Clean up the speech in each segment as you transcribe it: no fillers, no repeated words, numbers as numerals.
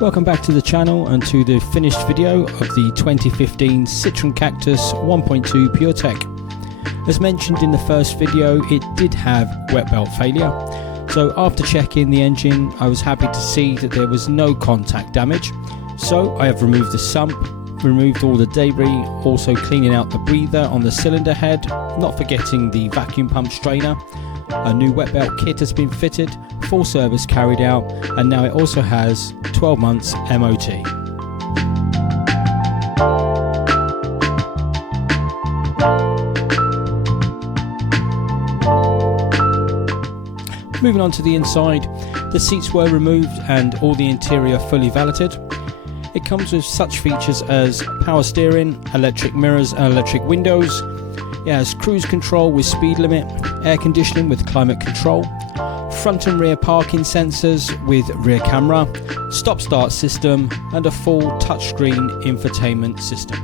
Welcome back to the channel and to the finished video of the 2015 CITROEN CACTUS 1.2 Puretech. As mentioned in the first video, it did have wet belt failure, so after checking the engine I was happy to see that there was no contact damage. So I have removed the sump, removed all the debris, also cleaning out the breather on the cylinder head, not forgetting the vacuum pump strainer. A new wet belt kit has been fitted, full service carried out, and now it also has 12 months MOT. Moving on to the inside, the seats were removed and all the interior fully valeted. It comes with such features as power steering, electric mirrors and electric windows. It has cruise control with speed limit, air conditioning with climate control, front and rear parking sensors with rear camera, stop-start system and a full touchscreen infotainment system.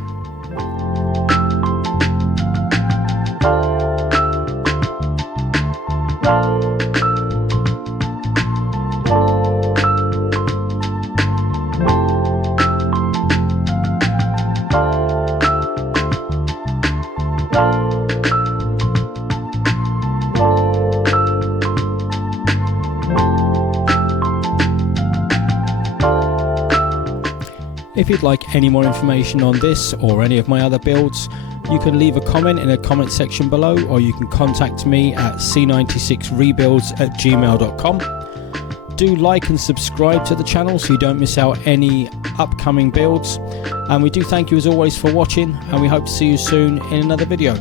If you'd like any more information on this or any of my other builds, you can leave a comment in the comment section below, or you can contact me at c96rebuilds@gmail.com. Do like and subscribe to the channel so you don't miss out any upcoming builds, and we do thank you as always for watching, and we hope to see you soon in another video.